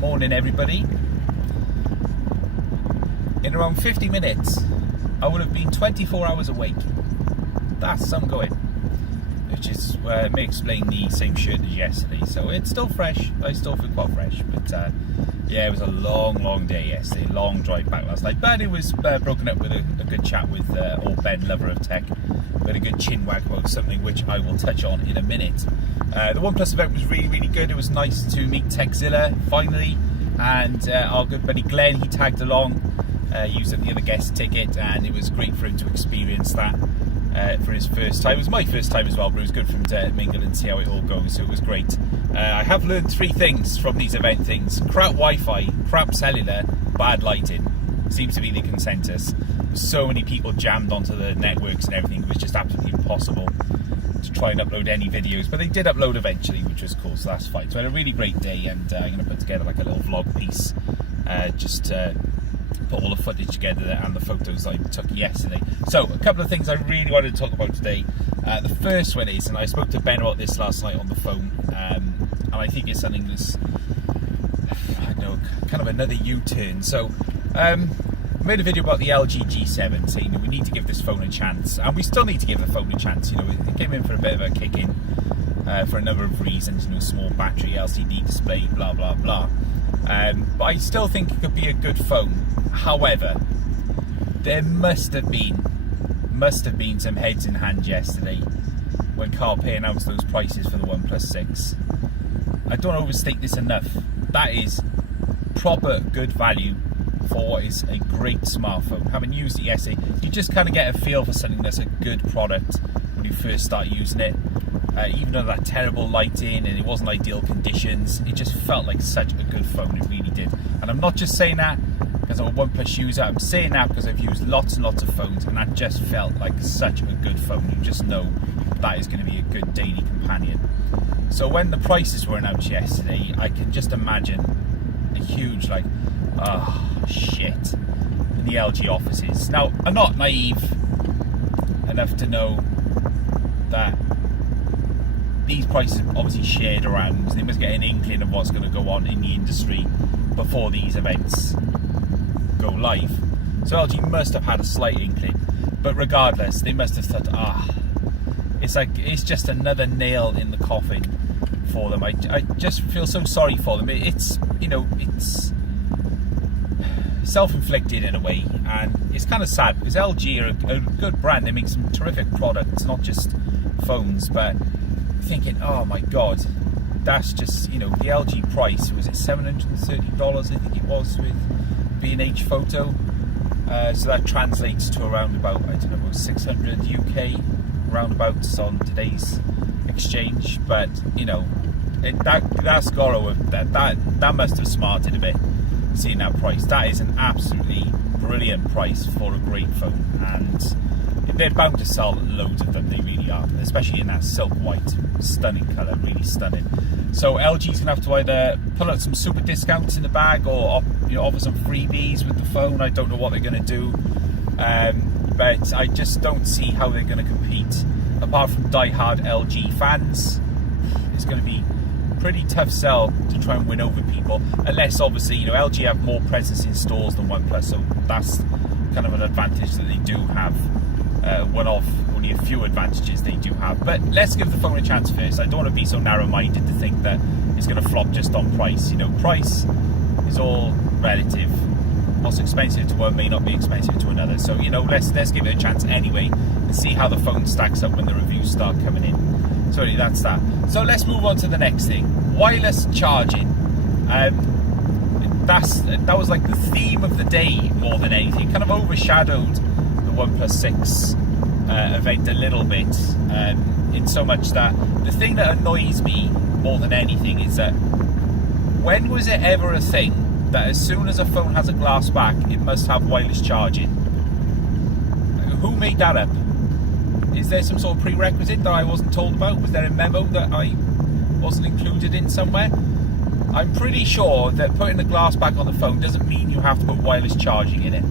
Morning everybody. In around 50 minutes I would have been 24 hours awake. That's some going. Which is may explain the same shirt as yesterday. So it's still fresh. I still feel quite fresh. But yeah, it was a long day yesterday. Long drive back last night. But it was broken up with a good chat with old Ben, lover of tech. We had a good chin wag about something which I will touch on in a minute. The OnePlus event was really good. It was nice to meet Techzilla finally. And our good buddy Glenn, he tagged along. Used up the other guest ticket, and it was great for him to experience that for his first time. It was my first time as well, but it was good for him to mingle and see how it all goes, so it was great. I have learned 3 things from these event things: crap Wi-Fi, crap cellular, bad lighting. Seems to be the consensus. So many people jammed onto the networks and everything, it was just absolutely impossible to try and upload any videos, but they did upload eventually, which was cool, so that's fine. So I had a really great day, and I'm going to put together like a little vlog piece, just to put all the footage together and the photos I took yesterday. So a couple of things I really wanted to talk about today. The first one is, and I spoke to Ben about this last night on the phone, and I think it's something that's, I don't know, kind of another U-turn. So I made a video about the LG G7 saying that we need to give this phone a chance, and we still need to give the phone a chance. You know, it came in for a bit of a kick in for a number of reasons, you know, small battery, LCD display, blah blah blah. But I still think it could be a good phone. However, there must have been some heads in hands yesterday when CarPay announced those prices for the OnePlus 6. I don't overstate this enough. That is proper good value for what is a great smartphone. Having used it yesterday, you just kind of get a feel for something that's a good product when you first start using it. Even though that terrible lighting and it wasn't ideal conditions, it just felt like such a good phone. It really did. And I'm not just saying that because I'm a OnePlus user. I'm saying that because I've used lots and lots of phones, and that just felt like such a good phone. You just know that is going to be a good daily companion. So when the prices were announced yesterday, I can just imagine a huge like, oh shit, in the LG offices. Now, I'm not naive enough to know that these prices are obviously shared around. They must get an inkling of what's going to go on in the industry before these events go live. So LG must have had a slight inkling, but regardless, they must have thought, it's just another nail in the coffin for them. I just feel so sorry for them. It's, you know, it's self-inflicted in a way, and it's kind of sad because LG are a good brand. They make some terrific products, not just phones, but thinking, oh my god, that's just, you know, the LG price, was it $730 I think it was with B&H Photo, so that translates to around about, I don't know, 600 UK roundabouts on today's exchange. But you know, that's gotta that must have smarted a bit seeing that price. That is an absolutely brilliant price for a great phone, and they're bound to sell loads of them. They really are, especially in that silk white, stunning colour, really stunning. So LG's gonna have to either pull out some super discounts in the bag, or, you know, offer some freebies with the phone. I don't know what they're gonna do, but I just don't see how they're gonna compete. Apart from die-hard LG fans, it's gonna be pretty tough sell to try and win over people, unless obviously, you know, LG have more presence in stores than OnePlus, so that's kind of an advantage that they do have. One of only a few advantages they do have. But let's give the phone a chance first. I don't want to be so narrow-minded to think that it's going to flop just on price. You know, price is all relative. What's expensive to one may not be expensive to another. So, you know, let's give it a chance anyway and see how the phone stacks up when the reviews start coming in. So that's that. So let's move on to the next thing: wireless charging. That was like the theme of the day more than anything. It kind of overshadowed the OnePlus 6 event a little bit, in so much that the thing that annoys me more than anything is that when was it ever a thing that as soon as a phone has a glass back, it must have wireless charging? Who made that up? Is there some sort of prerequisite that I wasn't told about? Was there a memo that I wasn't included in somewhere? I'm pretty sure that putting the glass back on the phone doesn't mean you have to put wireless charging in it.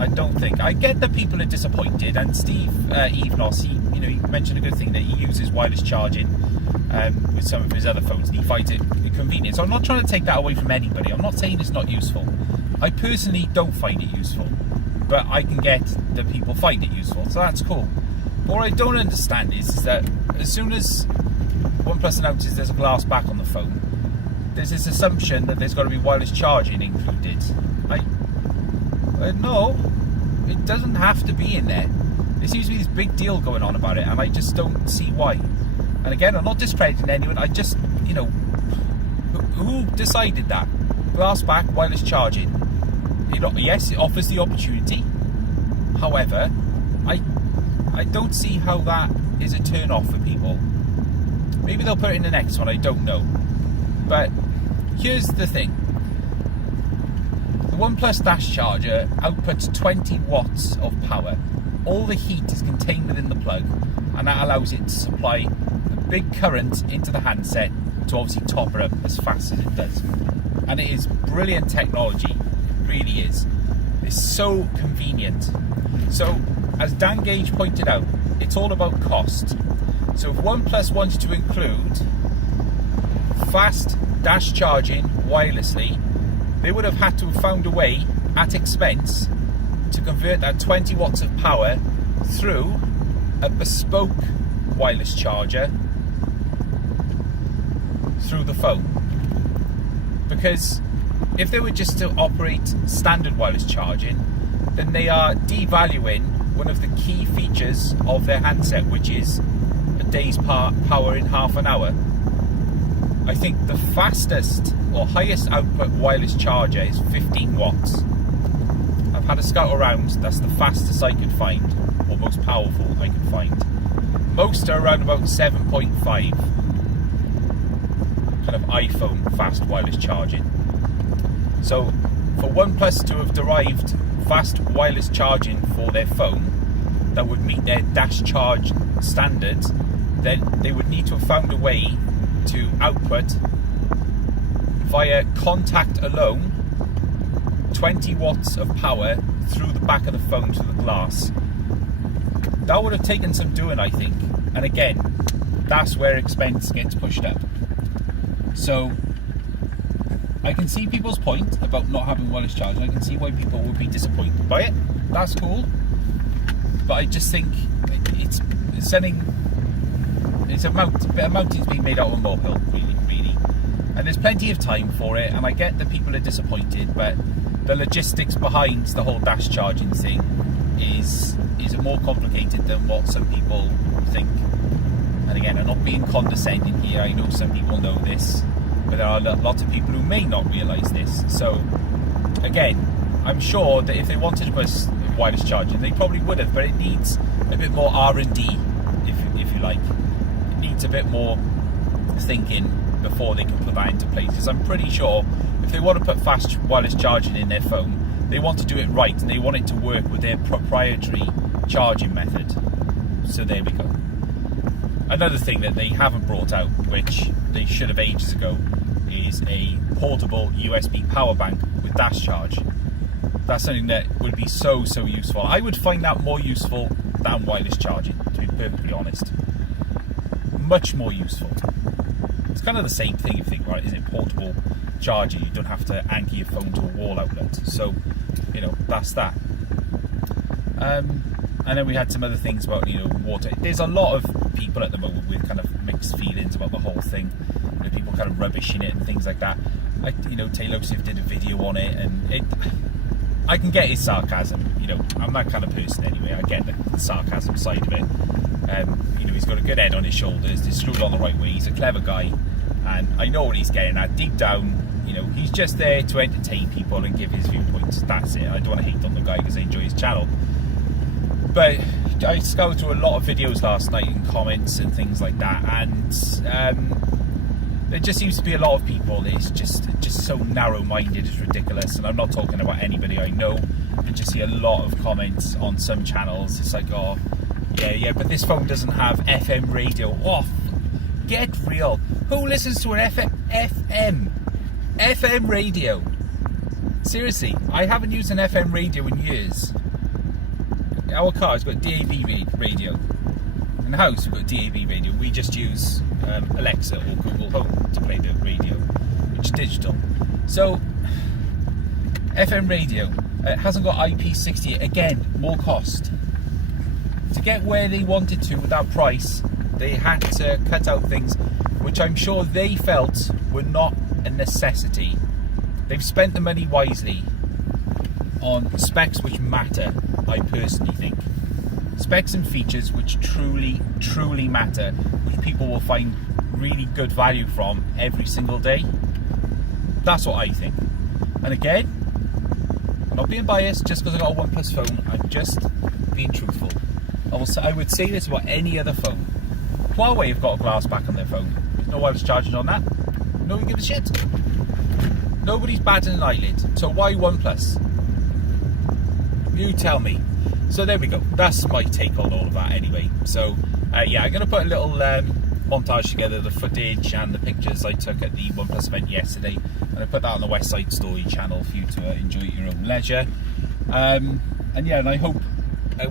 I don't think. I get that people are disappointed, and Steve Evenos, he mentioned a good thing that he uses wireless charging with some of his other phones, and he finds it convenient. So I'm not trying to take that away from anybody. I'm not saying it's not useful. I personally don't find it useful, but I can get that people find it useful, so that's cool. But what I don't understand is that as soon as OnePlus announces there's a glass back on the phone, there's this assumption that there's got to be wireless charging included. No, it doesn't have to be in there. There seems to be this big deal going on about it, and I just don't see why. And again, I'm not discrediting anyone. I just, who decided that? Glass back, wireless charging. Yes, it offers the opportunity. However, I don't see how that is a turn off for people. Maybe they'll put it in the next one, I don't know. But here's the thing. The OnePlus Dash charger outputs 20 watts of power. All the heat is contained within the plug, and that allows it to supply a big current into the handset to obviously top it up as fast as it does. And it is brilliant technology, it really is. It's so convenient. So, as Dan Gage pointed out, it's all about cost. So if OnePlus wanted to include fast dash charging wirelessly, they would have had to have found a way at expense to convert that 20 watts of power through a bespoke wireless charger through the phone. Because if they were just to operate standard wireless charging, then they are devaluing one of the key features of their handset, which is a day's power in half an hour. I think the fastest or highest output wireless charger is 15 watts. I've had a scout around, that's the fastest I could find, or most powerful I could find. Most are around about 7.5, kind of iPhone fast wireless charging. So for OnePlus to have derived fast wireless charging for their phone that would meet their dash charge standards, then they would need to have found a way to output via contact alone 20 watts of power through the back of the phone to the glass. That would have taken some doing, I think, and again, that's where expense gets pushed up. So I can see people's point about not having wireless charging. I can see why people would be disappointed by it. That's cool, but I just think it's sending. It's a mountain's being made out of a molehill, really. And there's plenty of time for it, and I get that people are disappointed, but the logistics behind the whole dash charging thing is more complicated than what some people think. And again, I'm not being condescending here. I know some people know this, but there are lots of people who may not realise this. So again, I'm sure that if they wanted to put wireless charging, they probably would have, but it needs a bit more R&D, if you like. It needs a bit more thinking before they can put that into place. Because I'm pretty sure if they want to put fast wireless charging in their phone, they want to do it right, and they want it to work with their proprietary charging method. So there we go. Another thing that they haven't brought out, which they should have ages ago, is a portable USB power bank with dash charge. That's something that would be so useful. I would find that more useful than wireless charging, to be perfectly honest. Much more useful. It's kind of the same thing if you think about it, isn't it? Portable charger, you don't have to anchor your phone to a wall outlet. So, that's that. And then we had some other things about, water. There's a lot of people at the moment with kind of mixed feelings about the whole thing. People kind of rubbishing it and things like that. Taylor Swift did a video on it, and I can get his sarcasm. I'm that kind of person anyway. I get the sarcasm side of it. He's got a good head on his shoulders. He's screwed on the right way. He's a clever guy, and I know what he's getting at. Deep down, he's just there to entertain people and give his viewpoints. That's it. I don't want to hate on the guy because I enjoy his channel. But I scoured through a lot of videos last night and comments and things like that, and there just seems to be a lot of people that's just so narrow-minded, it's ridiculous. And I'm not talking about anybody I know. I just see a lot of comments on some channels. It's like, oh, yeah, but this phone doesn't have FM radio. Oh, get real. Who listens to an FM radio? Seriously, I haven't used an FM radio in years. Our car's got DAB radio. In the house we've got a DAB radio. We just use Alexa or Google Home to play the radio, which is digital. So FM radio, it hasn't got IP60. Again, more cost. To get where they wanted to with that price, they had to cut out things which I'm sure they felt were not a necessity. They've spent the money wisely on specs which matter, I personally think. Specs and features which truly, truly matter, which people will find really good value from every single day. That's what I think. And again, I'm not being biased just because I got a OnePlus phone, I'm just being truthful. I would say this about any other phone. Huawei have got a glass back on their phone. There's no wireless charging on that. Nobody gives a shit. Nobody's batting an eyelid. So why OnePlus? You tell me. So there we go. That's my take on all of that anyway. So yeah, I'm going to put a little montage together, the footage and the pictures I took at the OnePlus event yesterday. And I put that on the West Side Story channel for you to enjoy at your own leisure. And yeah, and I hope,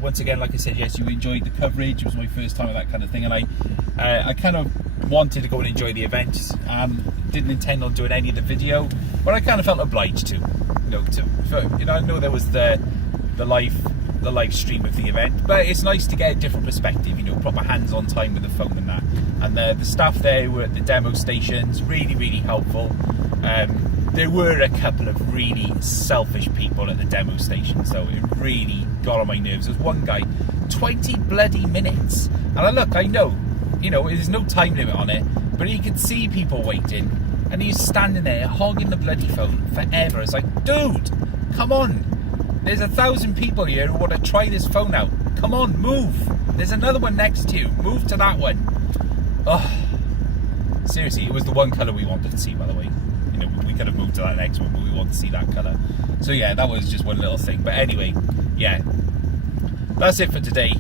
once again, like I said, yes, you enjoyed the coverage. It was my first time with that kind of thing. And I kind of wanted to go and enjoy the event. Didn't intend on doing any of the video, but I kind of felt obliged to. I know there was the live stream of the event, but it's nice to get a different perspective, proper hands-on time with the phone and that. And the staff there were at the demo stations, really, really helpful. There were a couple of really selfish people at the demo stations, though. It really got on my nerves. There was one guy, 20 bloody minutes. And I know, there's no time limit on it, but you could see people waiting, and he's standing there hogging the bloody phone forever. It's like, dude, come on. There's 1,000 people here who want to try this phone out. Come on, move. There's another one next to you. Move to that one. Oh, seriously, it was the one colour we wanted to see, by the way. We could have moved to that next one, but we want to see that colour. So yeah, that was just one little thing. But anyway, yeah, that's it for today.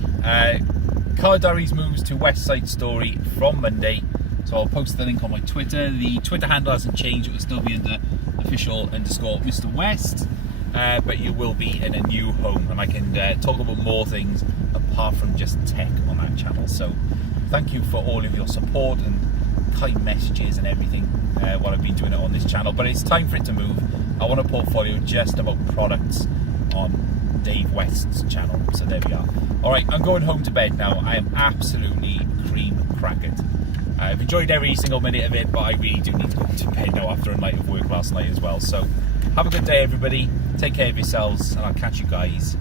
Car Diaries moves to West Side Story from Monday. So I'll post the link on my Twitter. The Twitter handle hasn't changed. It will still be under official_Mr. West. But you will be in a new home, and I can talk about more things apart from just tech on that channel. So thank you for all of your support and kind messages and everything while I've been doing it on this channel. But it's time for it to move. I want a portfolio just about products on Dave West's channel. So there we are. Alright, I'm going home to bed now. I am absolutely cream crackered. I've enjoyed every single minute of it, but I really do need to go to bed now after a night of work last night as well. So have a good day, everybody. Take care of yourselves, and I'll catch you guys